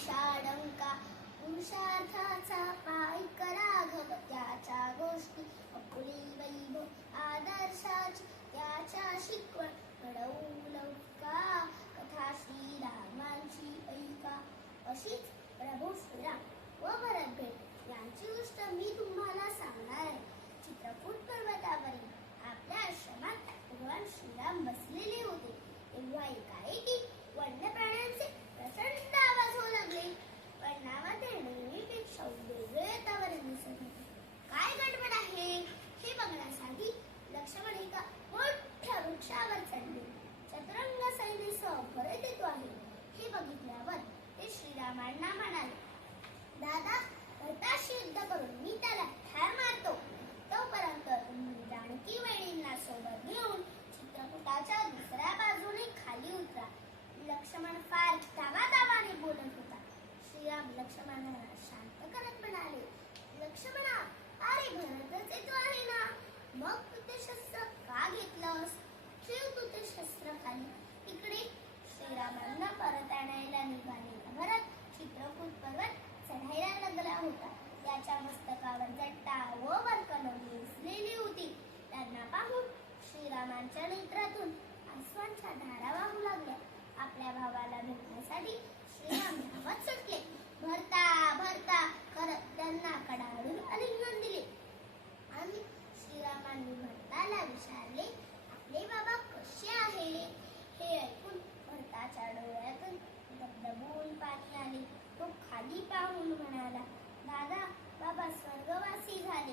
विषाडंका पुरुषार्थाचा पाय कराघव त्याच्या गोष्टी अपुरी वैभव आदर्शाची त्याच्या शिकवण घडवू लौका। कथा श्रीरामांची ऐका। अशीच प्रभू श्रीराम व भरत भेट यांची गोष्ट मी तुम्हाला सांगणार. आहे चित्रकूट पर्वतावरील आपल्या आश्रमात भगवान श्रीराम बसलेले होते. तेव्हा एकाएकी वन्य प्राण्यांचे प्रचंड आवाज होऊ लागले वनामध्ये नेहमीपेक्षा वेगळे वातावरण दिसत होते काय गडबड आहे हे बघण्यासाठी लक्ष्मण एका मोठ्या वृक्षावर चढले चतुरंग सैन्यासह परत येतो आहे हे बघितल्यावर ते श्रीरामांना म्हणाले दादा भरताशी युद्ध करून मी त्याला ठार मारतो तोपर्यंत तुम्ही जानकी वहिनींना सोबत घेऊन चित्रकूटाच्या दुसऱ्या बाजूने खाली उतरा लक्ष्मण फार दावादावाने बोलत होता श्रीराम लक्ष्मणाला शांत करत म्हणाले लक्ष्मणा अरे भरतच येतो आहे ना मग तू ते शस्त्र का घेतलंस ठेव तू ते शस्त्र तिकडे श्रीरामांना परत आणायला निघालेला. भरत चित्रकूट पर्वत चढायला लागला होता. त्याच्या मस्तकावर जट्टा व बरकनं वेचलेली होती. त्यांना पाहून श्रीरामांच्या नेत्रातून आसवांच्या धारा वाहू लागल्या. आपल्या भावाला भेटण्यासाठी श्रीराम धावत सुटले. भरता भरता करत त्यांना कडाडून अलिंगन दिले. आणि श्रीरामांनी भरताला विचारले आपले बाबा आहे. हे ऐकून भरताच्या डोळ्यातून धबधबून पाणी आले. तो खाली पाहून म्हणाला दादा बाबा स्वर्गवासी झाले.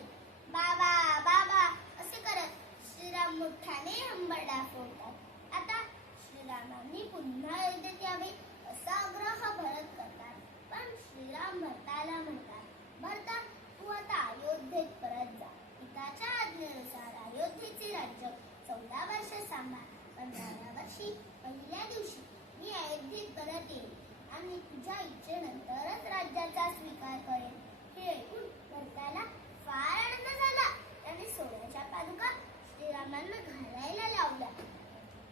बाबा बाबा असे करत श्रीराम मोठ्याने हंबरडा फोडतात. आता श्रीरामांनी पुन्हा अयोध्येत यावे असा आग्रह भरत करतात. पण श्रीराम भरताला म्हणतात भरता तू आता अयोध्येत परत जा. पिताच्या आज्ञेनुसार अयोध्येचे राज्य चौदा वर्ष सांभाळ. पंधराव्या वर्षी पहिल्या दिवशी मी अयोध्येत परत येईल आणि तुझ्या इच्छेनंतरच राज्याचा स्वीकार करेन. हे ऐकून भरताला फार आनंद झाला त्याने सोन्याच्या पादुका श्रीरामांना घालायला लावल्या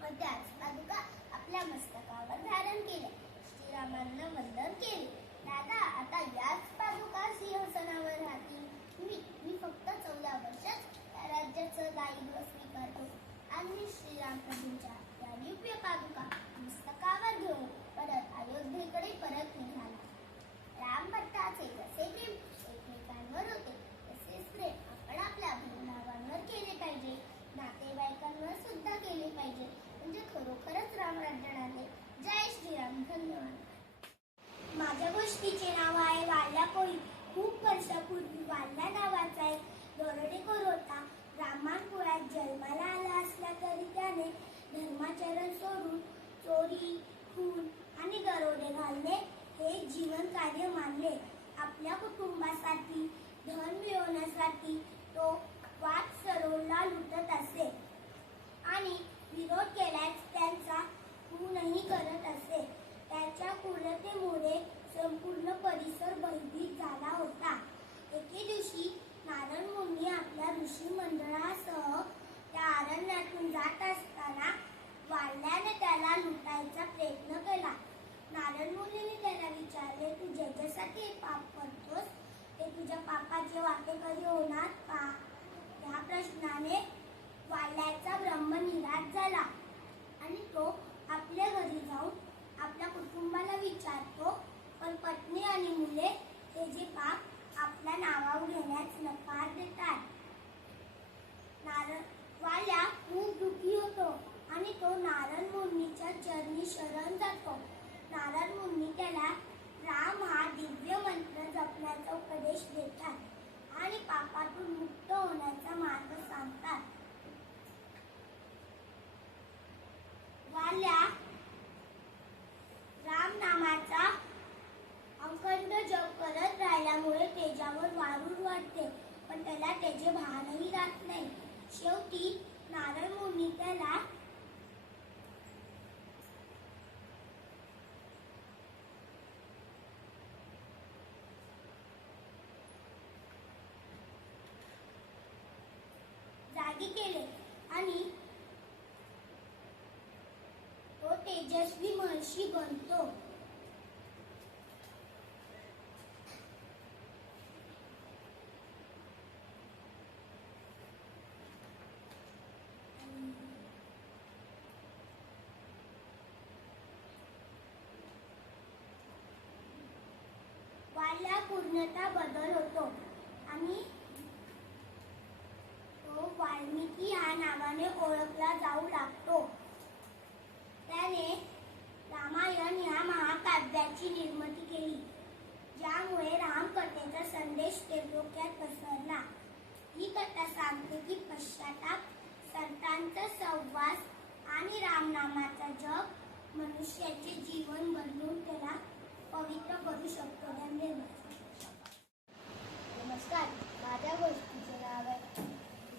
व त्याच पादुका आपल्या मस्तकावर धारण केल्या श्रीरामांना वंदन केले दादा आता याच पादुका सिंहासनावर राहतील मी मी फक्त चौदा वर्षात त्या राज्याचं दायित्व स्वीकारतो आणि श्रीराम प्रभूंच्या त्या दिव्य पादुका मस्तकावर घेऊन परत अयोध्येकडे परत निघाला राम भट्टाचे जसे प्रेम एकमेकांवर होते तसेच प्रेम आपण आपल्या भावांवर केले पाहिजे नातेवाईकांवर सुद्धा केले पाहिजे म्हणजे खरोखरच राम राज्य आले जय श्रीराम धन्यवाद माझ्या गोष्टीचे नाव आहे वाल्या कोळी खूप वर्षापूर्वी वाल्या नावाचा एक दरोडेखोर होता. ब्राह्मणकुळात जन्माला आला असला तरी त्याने धर्माचरण सोडून चोरी खून आणि दरोडे घालणे हे जीवन कार्य मानले. आपल्या कुटुंबासाठी धन मिळवण्यासाठी तो वाद सरोला लुटत असे आणि विरोध केल्यास त्यांचा खूनही करत असे. त्याच्या क्रूरतेमुळे संपूर्ण परिसर भयभीत झाला होता एके दिवशी नारायण मुनी आपल्या ऋषी मंडळासह त्या अरण्यातून जात असताना वाल्याने त्याला लुटायचा प्रयत्न केला. नारायण मुलीने त्याला विचारले तू ज्याच्यासाठी पाप करतोस ते तुझ्या पापाचे वाटेकरी होणार का? या प्रश्नाने वाल्याचा ब्रह्म निराश झाला आणि तो आपल्या घरी जाऊन आपल्या कुटुंबाला विचारतो पण पत्नी आणि मुले हे जे पाप आपल्या नावावर घेण्यास नकार देतात. नारळ वाल्या खूप दुखी होतो आणि तो नारायण मुनीच्या चरणी शरण जातो. नारद मुनी त्याला राम हा दिव्य मंत्र जपण्याचा उपदेश देतात आणि पापातून मुक्त होण्याचा मार्ग त्यागी केले. आणि तो तेजस्वी महर्षी बनतो. पूर्णता बदल होतो. सांख्यिकी पश्चाताप संतांचा सहवास आणि रामनामाचा जप मनुष्याचे जीवन बदलून त्याला पवित्र करू शकतो धन्यवाद नमस्कार माझ्या गोष्टीचे नाव आहे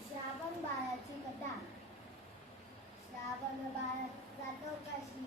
श्रावण बाळाची कथा. श्रावण बाळ जातो काशी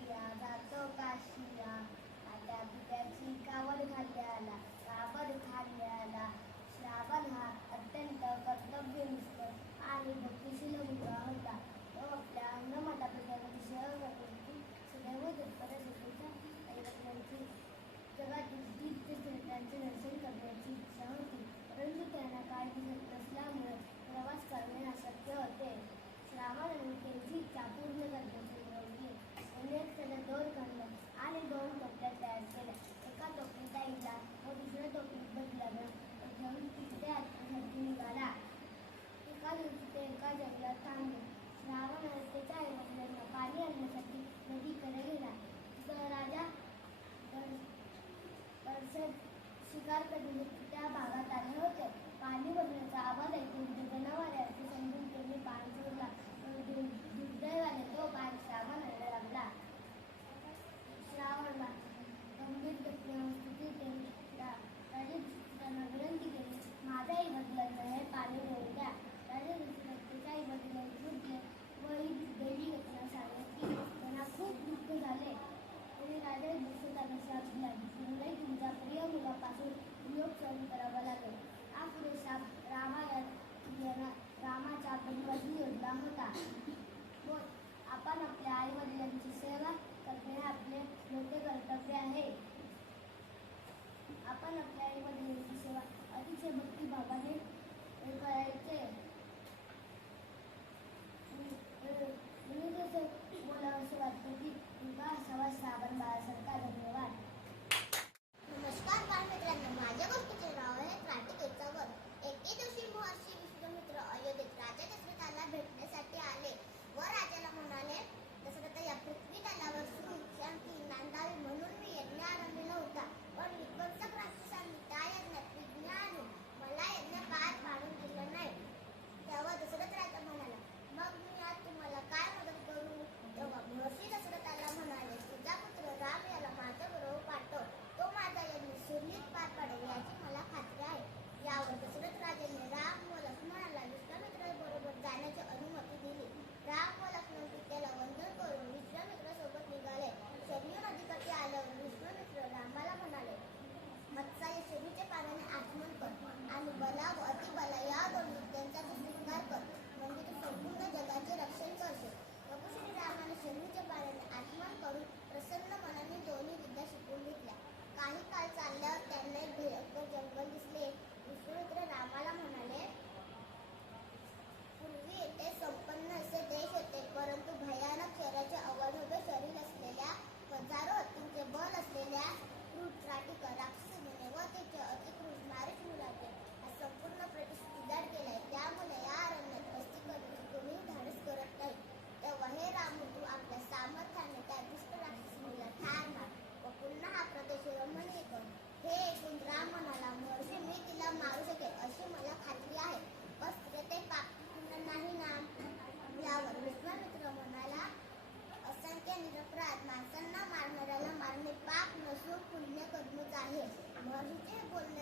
我是见过的。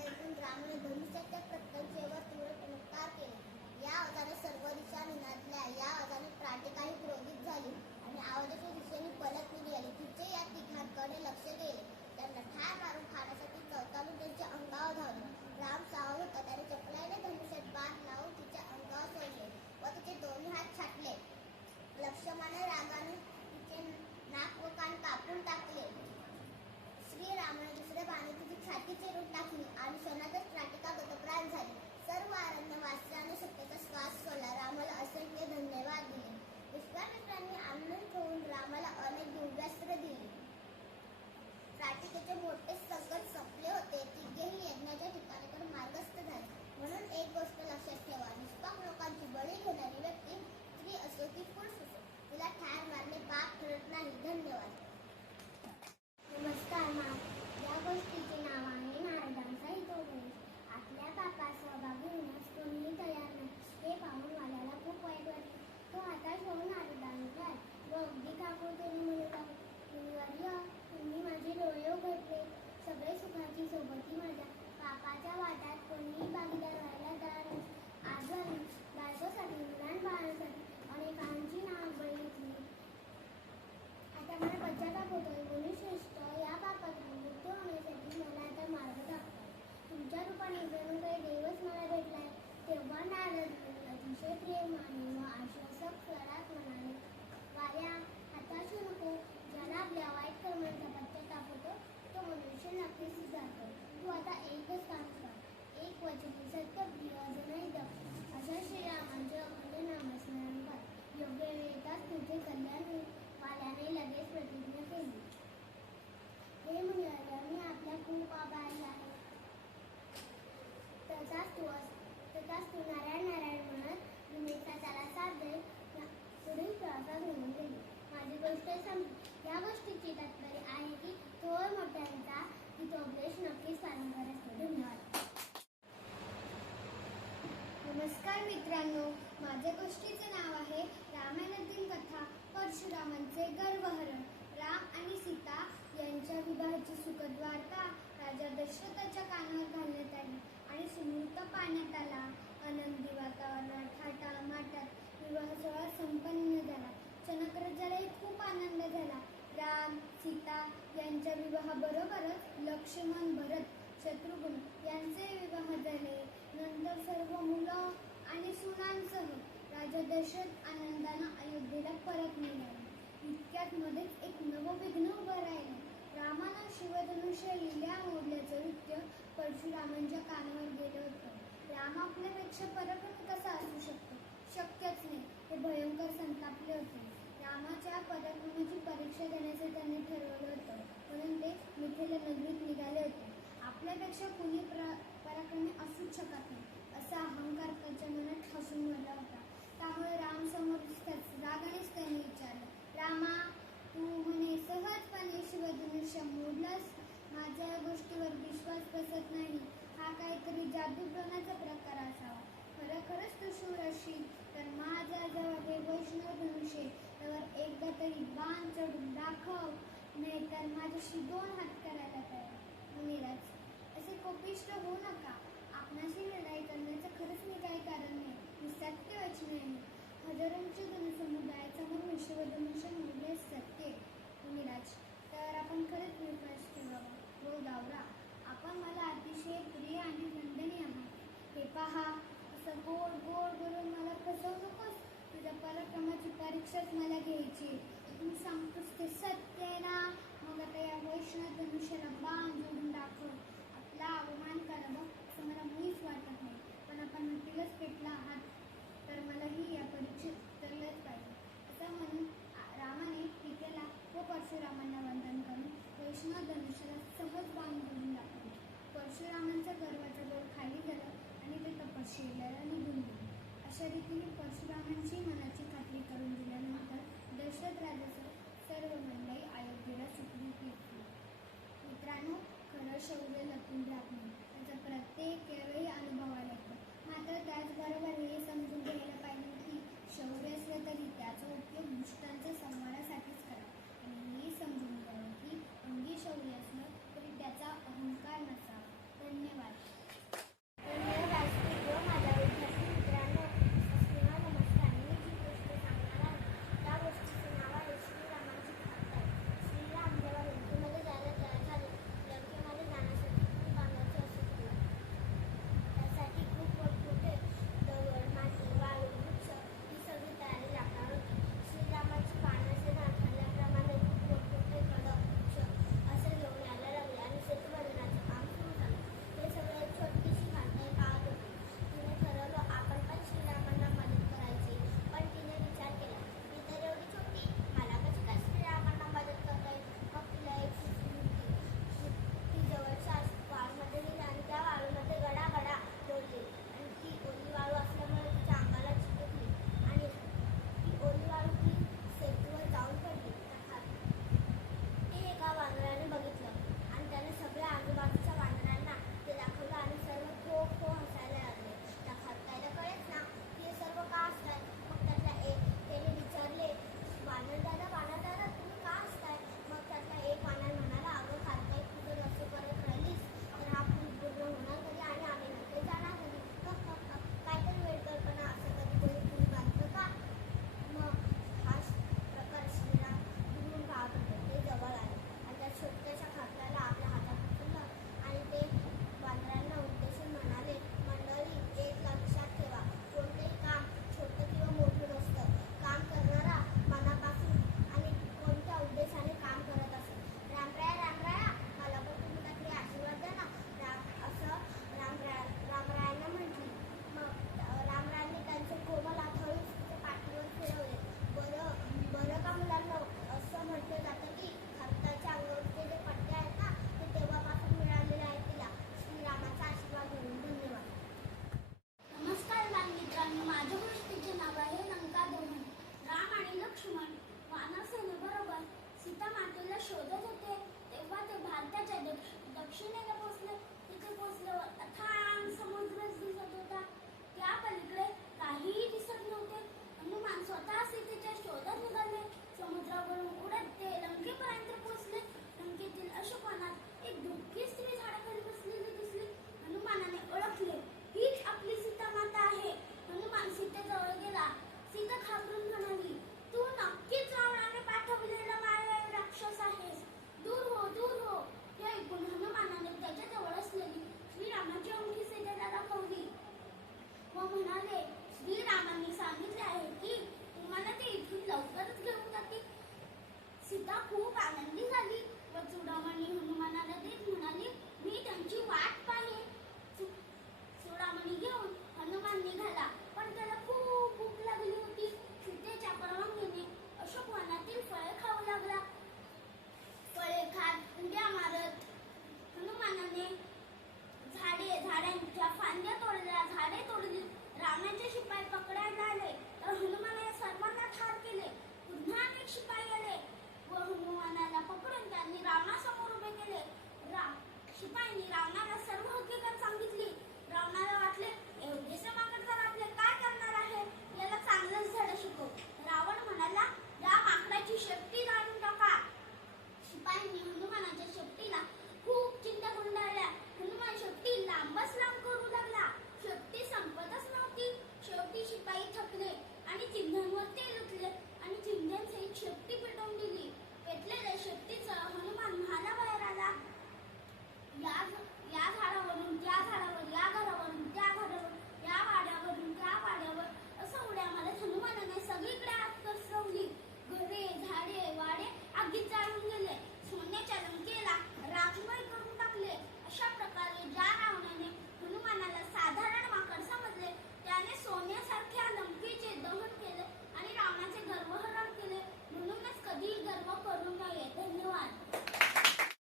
देवी म्हणत आहे गुरुवारी तुम्ही माझे डोळे उघडले. सगळे सुखाची सोबती माझ्या पापाच्या वाट्यात कोणी भागीदार व्हायला तयार आजही बायकोसाठी मुलां बाळांसाठी अनेकांची नाव बघितली. आता मला पश्चाताप होतोय गुरु श्रेष्ठ या पापातून मृत्यू होण्यासाठी मला आता मार्ग दाखवा. तुमच्या रूपाने जणू काही देवच मला भेटलाय. तेव्हा नारद अतिशय प्रेम आणि आश्वासक करात म्हणाले वाया आपल्या वाईट कर्मांचा पश्चाताप होतो तो मनुष्य नक्की सुधारतो तू आता एकच काम कर एक वचन सत्य प्रिय जनैद अशा श्रीरामांचे अखंड नामस्मरण कर योग्य वेळेतच तुझे कल्याण पाल्याने लगेच प्रतिज्ञा केली हे मुलाला मी आपल्या खूप आभारी आहे तसाच तू अस तसाच तू नारायण नारायण म्हणत विनेता त्याला साथ दे पुढील प्रवासात होऊन गेली माझी गोष्ट संपली. या गोष्टीची तात्पर्य आहे की थोर मोठ्यांचा हितोपदेश नक्कीच पारंपरिक असतो. धन्यवाद. नमस्कार मित्रांनो माझ्या गोष्टीचे नाव आहे रामायणातील कथा परशुरामांचे गर्वहरण. राम आणि सीता यांच्या विवाहाची सुखद वार्ता राजा दशरथाच्या कानावर घालण्यात आली आणि सुमृत पाण्यात आला. आनंदी वातावरणात थाटा माटात विवाह सोहळा संपन्न झाला. जनक खूप आनंद झाला. राम सीता यांच्या विवाहाबरोबरच लक्ष्मण भरत शत्रुघ्न यांचे विवाह झाले. नंतर सर्व मुलं आणि सुनांसह राजा दशरथ आनंदानं अयोध्येला परत निघाले. इतक्यात मध्येच एक नवविघ्न उभं राहिले. रामानं शिवधनुष्य लिल्या मोडल्याचं नृत्य परशुरामांच्या कानावर गेलं होतं. राम आपल्यापेक्षा पराक्रमी कसा असू शकतो? शक्यच नाही. ते भयंकर संतापले होते. रामाच्या पराक्रमाची परीक्षा देण्याचं त्यांनी ठरवलं होतं. म्हणून ते मिथेला नगरीत निघाले होते. आपल्यापेक्षा कुणी प्र पराक्रमी असूच शकत नाही असा अहंकार त्याच्या मनात ठसून भरला होता. त्यामुळे राम समोर रागानेच त्यांनी विचारलं रामा तू म्हणे सहजपणे शिवधनुष्य मोडलास? माझ्या या गोष्टीवर विश्वास बसत नाही. हा काहीतरी जादूटोणाचा प्रकार असावा. खरं खरंच तू शूर असशील तर माझा जवळ हे वैष्णव धनुष्य त्यावर एकदा तरी बाण चढून दाखव नाहीतर माझ्याशी दोन हात करायला तयार. मुनिराज असे कोपिष्ट होऊ नका. आपणाशी लढाई करण्याचं खरंच मी काही कारण नाही. मी सत्य वचन आहे हजारांच्या जनसमुदायासमोर विश्वधनुष्य मूल्य सत्य मुनिराज तर आपण खरंच विश्वास ठेवावा हो दावरा आपण मला अतिशय प्रिय आणि वंदनीय आहात हे पहा असं गोड गोड करून मला फसवू नकोस तुझ्या पराक्रमाची परीक्षाच मला घ्यायची आहे. तू सांगतोस ते सत्य आहे ना? मग आता या वैष्णव धनुष्याला बाण जोडून दाखव. आपला अवमान करावा असं मला मुळीच वाटत नाही. पण आपण नक्कीच पेटला आहात. तर मलाही या परीक्षेत उतरलंच पाहिजे. असं म्हणून रामाने पितेला व परशुरामांना वंदन करून वैष्णव धनुष्याला सहज बाण जोडून दाखवले. परशुरामांचा गर्वाचा जोर खाली झाला आणि ते तपश्चर्याला निघून गेले. अशा परशुरामांची मनाची खात्री करून दिल्यानंतर दशरथ राजासह सर्व मंडळी अयोध्येला